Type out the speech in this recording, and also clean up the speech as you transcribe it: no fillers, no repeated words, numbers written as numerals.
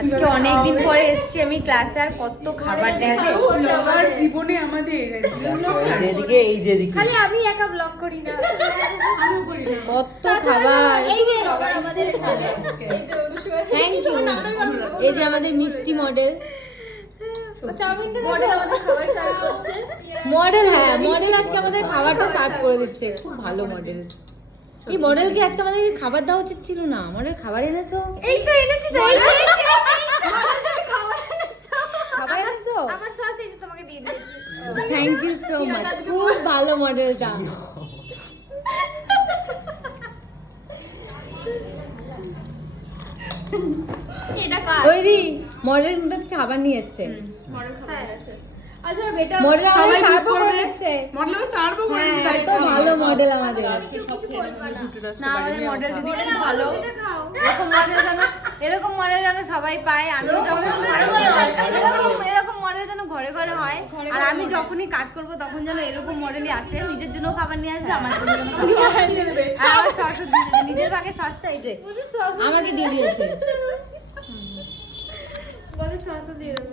আজকে অনেকদিন পরে এসেছি আমি ক্লাসে, আর কত খাবার দেখো আমার জীবনে আমাদের যেদিকে এই যেদিকে খালি আমি একা ব্লগ করি না, কত খাবার। এই যে আমাদের এখানে এই যে অনুষ্কা, থ্যাংক ইউ। এই যে আমাদের মিষ্টি মডেল চাউমিনটা মডেল আমাদের খাবার সার্ভ করছে। মডেল, হ্যাঁ মডেল আজকে আমাদের খাবারটা সার্ভ করে দিচ্ছে, খুব ভালো মডেল। এই মডেলকে আজকে আমাদের খাবার দেওয়া উচিত ছিল না। মডেল খাবার এনেছো? এই তো এনেছি তো, এই যে খাবার এনেছো, খাবার এনেছো? আমার সস এই যে তোমাকে দিয়ে দিয়েছি। থ্যাংক ইউ সো মাচ, খুব ভালো মডেলটা। এটা কার? ওই দি মডেল খাবার নিয়ে এসছে। মডেল খাবার আছে। আচ্ছা বেটা মডেল আমাদের সবাই সার্ভ বুক করে করবে। দিচ্ছে। মডেল সার্ভ করে হ্যাঁ, দিতে এত ভালো মডেল আমাদের। না আমাদের মডেল দিদি খুব ভালো। এরকম মডেল যেন সবাই পায়। আমিও যখন এরকম মডেল যেন ঘরে ঘরে হয়, আর আমি যখনই কাজ করব তখন যেন এরকম মডেলই আসে। নিজের জন্য খাবার নিয়ে আসবে, আমার জন্য দিয়ে দেবে। আর আমার সসও দিয়ে দেবে। নিজের ভাগে সসটা এই যে আমাকে দিয়ে দিয়েছে। বলে সসও দিয়ে দেবে।